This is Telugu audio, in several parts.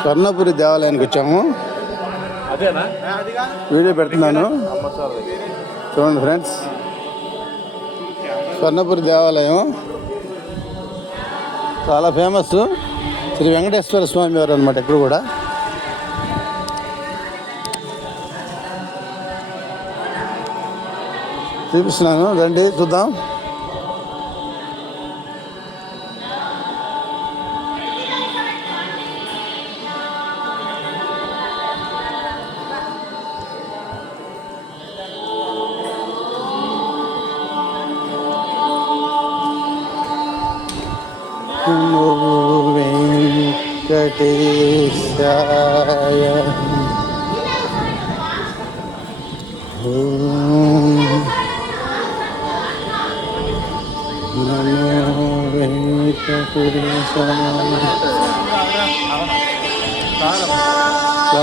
స్వర్ణపురి దేవాలయానికి వచ్చాము. వీడియో పెడుతున్నాను చూడండి ఫ్రెండ్స్. స్వర్ణపురి దేవాలయం చాలా ఫేమస్. శ్రీ వెంకటేశ్వర స్వామి వారు అనమాట. ఇక్కడ కూడా చూపిస్తున్నాను, రండి చూద్దాం. వెంకటేశాయ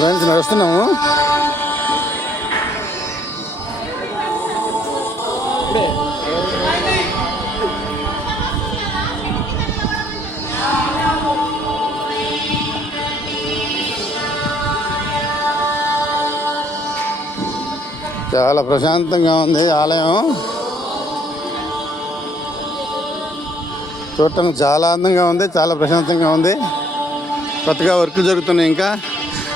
ఫ్రెండ్స్ నడుస్తున్నాము. చాలా ప్రశాంతంగా ఉంది ఆలయం. చూడటానికి చాలా అందంగా ఉంది, చాలా ప్రశాంతంగా ఉంది. కొత్తగా వర్క్ జరుగుతున్నాయి. ఇంకా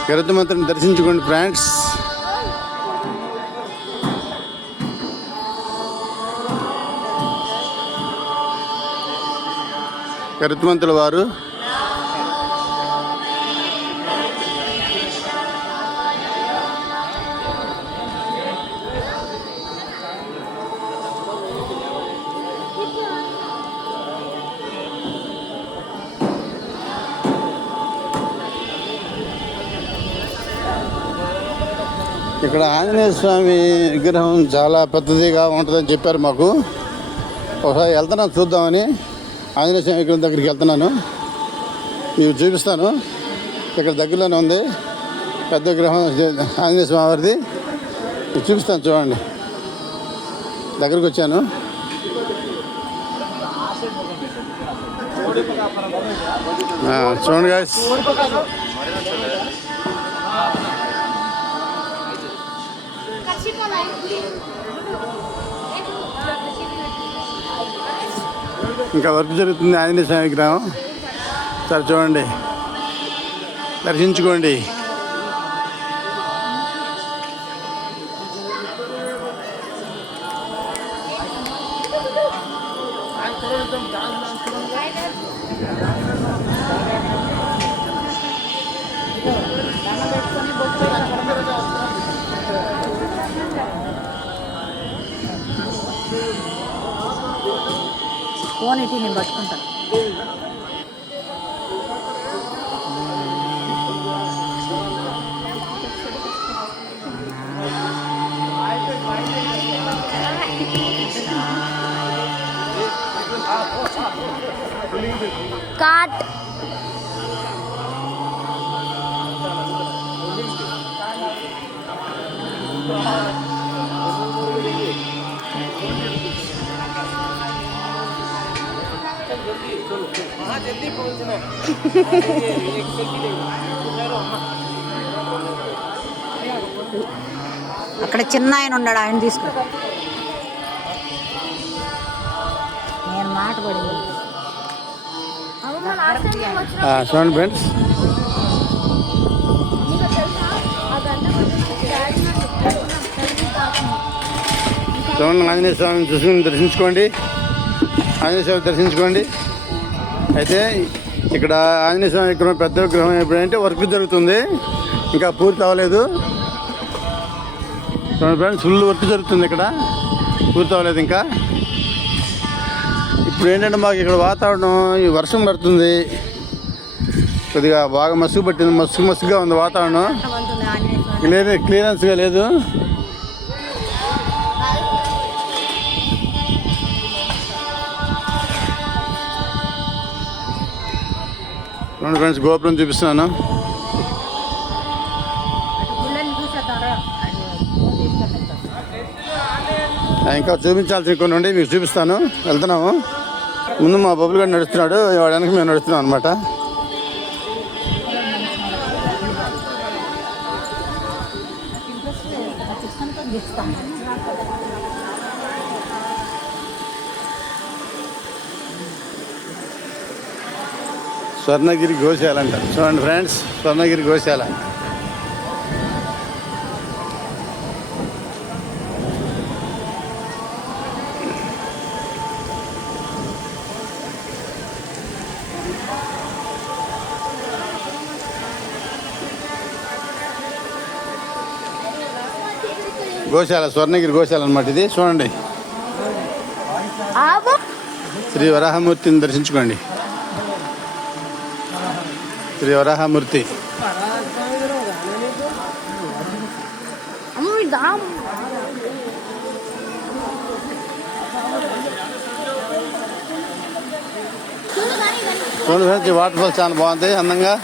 గరుత్మంతుని దర్శించుకోండి ఫ్రెండ్స్. గరుత్మంతుల వారు ఇక్కడ ఆంజనేయ స్వామి విగ్రహం చాలా పెద్దదిగా ఉంటుందని చెప్పారు మాకు. ఒకసారి వెళ్తున్నాను చూద్దామని ఆంజనేయ స్వామి విగ్రహం దగ్గరికి వెళ్తున్నాను. ఇవి చూపిస్తాను. ఇక్కడ దగ్గరలోనే ఉంది పెద్ద విగ్రహం ఆంజనేయ స్వామి వారిది. చూపిస్తాను చూడండి. దగ్గరికి వచ్చాను. చూడండి గాయ్స్. ఇంకా వర్క్ జరుగుతుంది ఆంజనేయ స్వామి విగ్రహం. సరే చూడండి, దర్శించుకోండి. ఫోన్ ఇటీ నేను పట్టుకుంటాను. కాట్ అక్కడ చిన్న ఆయన ఉన్నాడు, ఆయన తీసుకో. నేను మాట పడింది చూడండి ఫ్రెండ్స్. చూడండి ఆంజనేయ స్వామిని చూసుకుని దర్శించుకోండి. ఆంజనేయ స్వామి దర్శించుకోండి. అయితే ఇక్కడ ఆంజనేయ స్వామి విగ్రహం పెద్ద విగ్రహం ఎప్పుడంటే వర్క్ జరుగుతుంది, ఇంకా పూర్తి అవ్వలేదు. ఫ్రెండ్స్ ఫుల్ వర్క్ జరుగుతుంది, ఇక్కడ పూర్తి అవ్వలేదు ఇంకా. ఇప్పుడు ఏంటంటే మాకు ఇక్కడ వాతావరణం వర్షం పడుతుంది, కొద్దిగా బాగా మసుగు పట్టింది, మస్తుగా ఉంది వాతావరణం, క్లియరెన్స్గా లేదు. రెండు ఫ్రెండ్స్ గోపురం చూపిస్తున్నాను. ఇంకా చూపించాల్సిన కొన్ని ఉండి మీకు చూపిస్తాను. వెళ్తున్నాము. ముందు మా బబ్బులు గారు నడుస్తున్నాడు, వాడు వెనక మేము నడుస్తున్నాం అనమాట. స్వర్ణగిరి గోశాల అంట. చూడండి ఫ్రెండ్స్, స్వర్ణగిరి గోశాల. గోశాల, స్వర్ణగిరి గోశాల అనమాట ఇది. చూడండి, శ్రీ వరాహమూర్తిని దర్శించుకోండి. శ్రీ వరాహమూర్తి. చూడండి ఫ్రెండ్స్, వాటర్ ఫాల్స్ చాలా బాగుంది, అందంగా.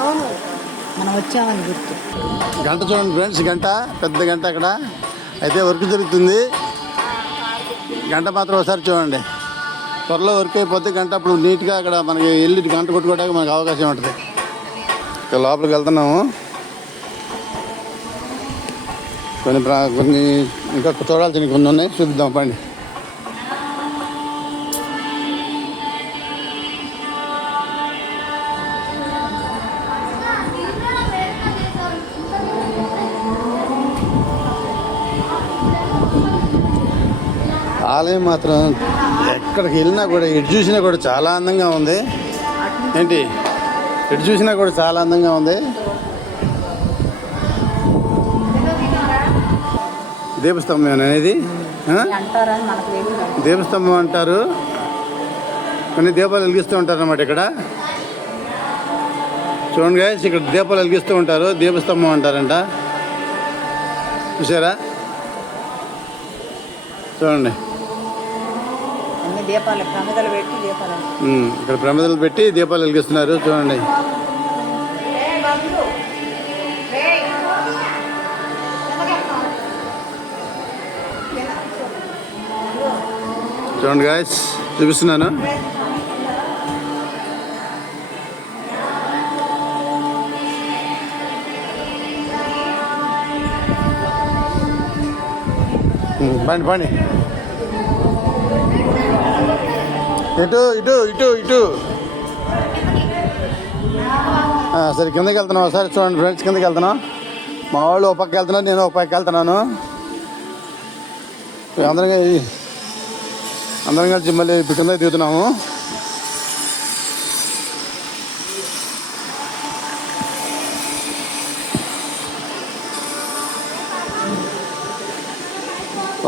అవును, మనం వచ్చామని గుర్తు. గంట చూడండి ఫ్రెండ్స్, గంట, పెద్ద గంట అక్కడ అయితే వర్క్ జరుగుతుంది. గంట మాత్రం ఒకసారి చూడండి, త్వరలో వర్క్ అయిపోతే గంట అప్పుడు నీట్గా అక్కడ మనకి వెళ్ళి గంట కొట్టుకోవడానికి మనకు అవకాశం ఉంటుంది. ఇక్కడ లోపలికి వెళ్తున్నాము. కొన్ని ఇంకా చూడాల్సిన కొన్ని ఉన్నాయి, చూద్దాం పండి. ఆలయం మాత్రం ఎక్కడికి వెళ్ళినా కూడా, ఎటు చూసినా కూడా చాలా అందంగా ఉంది. ఏంటి, ఎటు చూసినా కూడా చాలా అందంగా ఉంది. దీపస్తంభం అనేది దీపస్తంభం అంటారు. కొన్ని దీపాలు వెలిగిస్తూ ఉంటారు అన్నమాట ఇక్కడ. చూడండి గైస్, ఇక్కడ దీపాలు వెలిగిస్తూ ఉంటారు, దీపస్తంభం అంటారంట. చూసారా, చూడండి, ఇక్కడ ప్రమిదలు పెట్టి దీపాలు వెలిగిస్తున్నారు. చూడండి, చూడండి గాయస్, చూపిస్తున్నాను. పండి పండి, ఇటు ఇటు ఇటు ఇటు. సరే, కిందకి వెళ్తున్నాం. ఒకసారి చూడండి ఫ్రెండ్స్, కిందకి వెళ్తున్నాం. మా వాళ్ళు ఒక పక్క వెళ్తున్నారు, నేను ఒక పక్క వెళ్తున్నాను. అందరం కలిసి మళ్ళీ ఇప్పుడు కిందకి దిగుతున్నాము.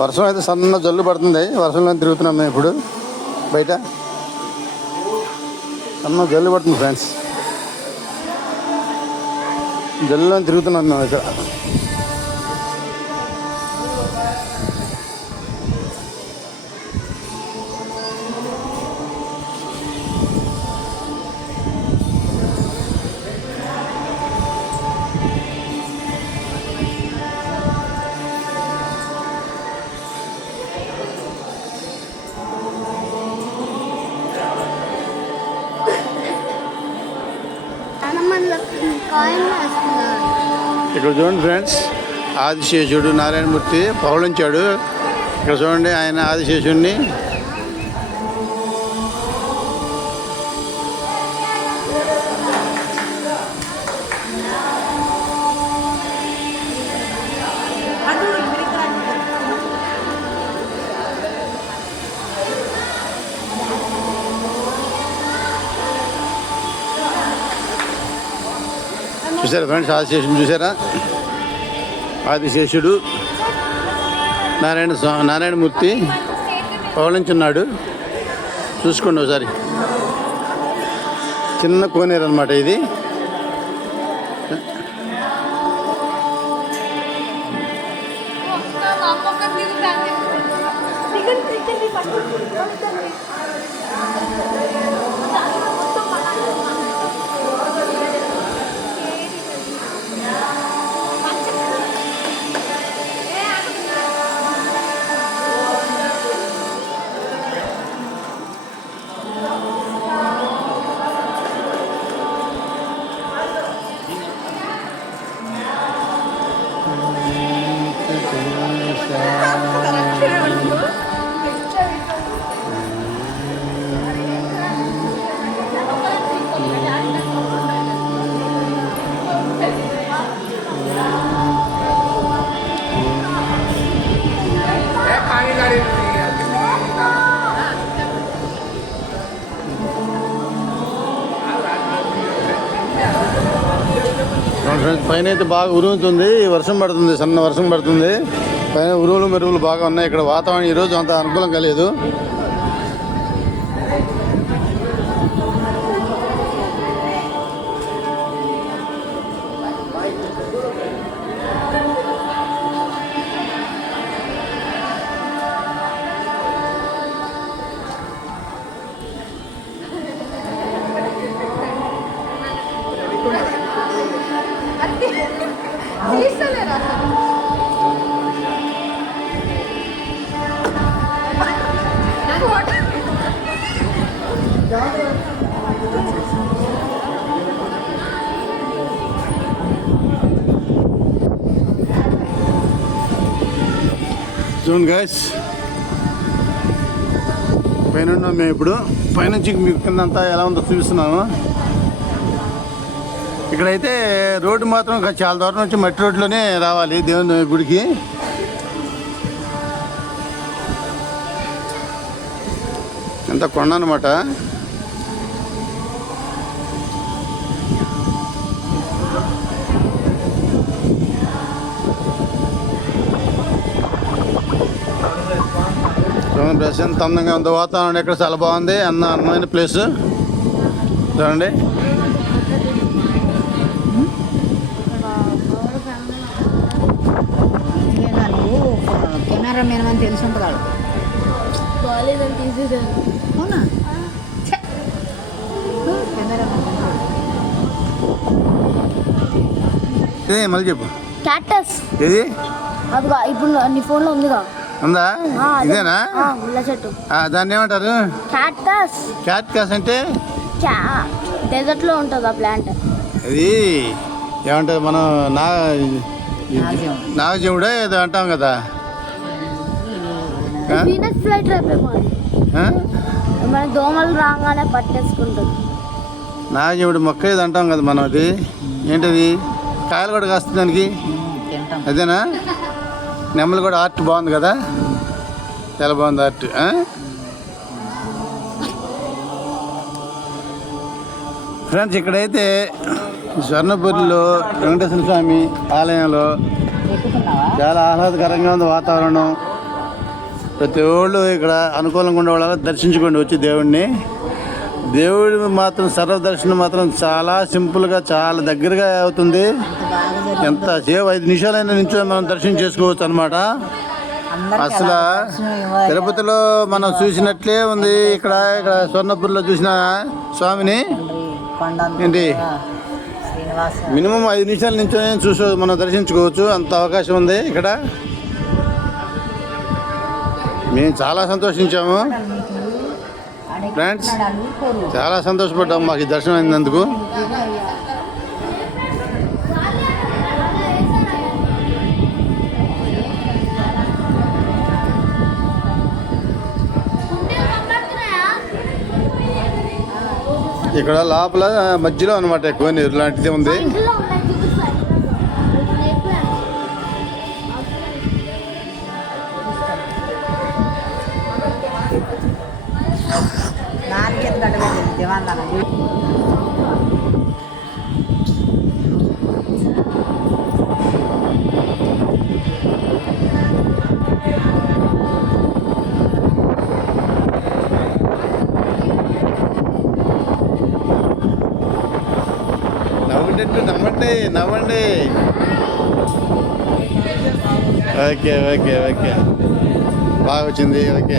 వర్షం అయితే సన్న జల్లు పడుతుంది. వర్షంలో తిరుగుతున్నాం మేము ఇప్పుడు బయట. సన్న జల్లు పడుతుంది ఫ్రెండ్స్, జల్లులో తిరుగుతున్నాం మేము ఇక్కడ. ఇక్కడ చూడండి ఫ్రెండ్స్, ఆదిశేషుడు నారాయణమూర్తి పౌళించాడు. ఇక్కడ చూడండి, ఆయన ఆదిశేషుడిని చూసారా ఫ్రెండ్స్, ఆదిశేషుడు చూసారా. ఆదిశేషుడు నారాయణమూర్తి పవలించున్నాడు. చూసుకోండి ఒకసారి. చిన్న కోనేరు అనమాట ఇది. పైన అయితే బాగా ఉరుముతుంది, వర్షం పడుతుంది, సన్న వర్షం పడుతుంది. పైన ఉరుములు మెరువులు బాగా ఉన్నాయి. ఇక్కడ వాతావరణం ఈరోజు అంత అనుకూలంగా లేదు. చూడండి గైస్, పైన ఉన్నాం మేము ఇప్పుడు. పైనుంచి మీకు కిందంతా ఎలా ఉందో చూపిస్తున్నాము. ఇక్కడైతే రోడ్డు మాత్రం చాలా దూరం నుంచి మట్టి రోడ్లోనే రావాలి దేవుని గుడికి. ఎంత కొండ అనమాట. ప్రశాంత అందంగా ఉంది వాతావరణం. ఇక్కడ చాలా బాగుంది, అందమైన ప్లేస్. చూడండి, కెమెరామెన్ అని తెలిసి ఉంటుంది. అవునా? మళ్ళీ చెప్పు. క్యాక్టస్ ఏది? అదిగా ఇప్పుడు నీ ఫోన్లో ఉందిగా. ఉందా? ఇదేనా ముళ్ళ చెట్టు? దాన్ని ఏమంటారు? క్యాక్టస్. క్యాక్టస్ అంటే డెజర్ట్ లో ఉంటుంది ఆ ప్లాంట్. అది ఏమంటారు మనం నాగజీవుడే ఏదో అంటాం కదా. వీనస్ ఫ్లై ట్రైప్ మన దోమలు రాగానే పట్టేసుకుంటుంది. నాగజీవుడు మొక్క ఏదో అంటాం కదా మనం. అది ఏంటది? కాయలు కూడా కాస్తుంది దానికి. అదేనా? నెమ్మలు కూడా ఆర్ట్ బాగుంది కదా, చాలా బాగుంది ఆర్ట్. ఫ్రెండ్స్, ఇక్కడైతే స్వర్ణపూరిలో వెంకటేశ్వర స్వామి ఆలయంలో చాలా ఆహ్లాదకరంగా ఉంది వాతావరణం. ప్రతి ఒళ్ళు ఇక్కడ అనుకూలంగా ఉండే వాళ్ళ దర్శించుకోండి వచ్చి దేవుడిని. దేవుడి మాత్రం సర్వదర్శనం మాత్రం చాలా సింపుల్గా, చాలా దగ్గరగా అవుతుంది. ఎంతసేపు 5 నిమిషాలైనా నుంచి మనం దర్శనం చేసుకోవచ్చు అనమాట. అసలు తిరుపతిలో మనం చూసినట్లే ఉంది. ఇక్కడ స్వర్ణపూర్లో చూసిన స్వామిని ఏంటి మినిమం 5 నిమిషాల నుంచి మనం దర్శించుకోవచ్చు. అంత అవకాశం ఉంది ఇక్కడ. మేము చాలా సంతోషించాము ఫ్రెండ్స్, చాలా సంతోషపడ్డాము మాకు ఈ దర్శనం అయినందుకు. ఇక్కడ లోపల మధ్యలో అనమాట కోనేరు లాంటిది ఉంది. నవ్వండి నవ్వండి. ఓకే ఓకే ఓకే, బాగా వచ్చింది. ఓకే.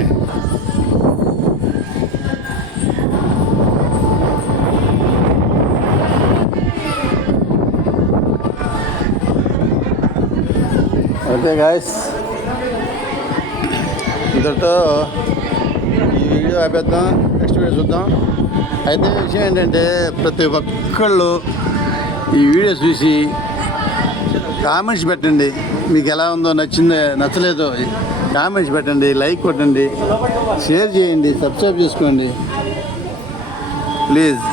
ఓకే గాయస్, ఇంతటితో ఈ వీడియో ఆపేద్దాం, నెక్స్ట్ వీడియో చూద్దాం. అయితే విషయం ఏంటంటే ప్రతి ఒక్కళ్ళు ఈ వీడియో చూసి కామెంట్స్ పెట్టండి. మీకు ఎలా ఉందో, నచ్చిందో నచ్చలేదో కామెంట్స్ పెట్టండి, లైక్ కొట్టండి, షేర్ చేయండి, సబ్స్క్రైబ్ చేసుకోండి ప్లీజ్.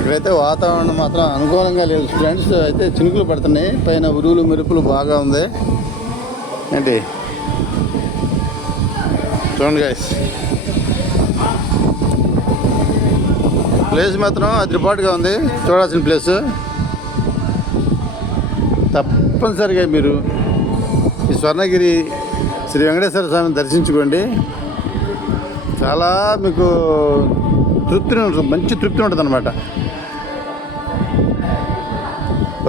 ఇక్కడైతే వాతావరణం మాత్రం అనుకూలంగా లేదు ఫ్రెండ్స్. అయితే చినుకులు పడుతున్నాయి, పైన ఉరువులు మెరుపులు బాగా ఉంది. ఏంటి చూడండి గైస్, ప్లేస్ మాత్రం అదిరిపాటుగా ఉంది, చూడాల్సిన ప్లేస్. తప్పనిసరిగా మీరు ఈ స్వర్ణగిరి శ్రీ వెంకటేశ్వర స్వామిని దర్శించుకోండి. చాలా మీకు తృప్తిని ఉంటుంది, మంచి తృప్తి ఉంటుంది అన్నమాట.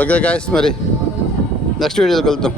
ఓకే గాయస్, మరి నెక్స్ట్ వీడియోకి వెళ్తాం.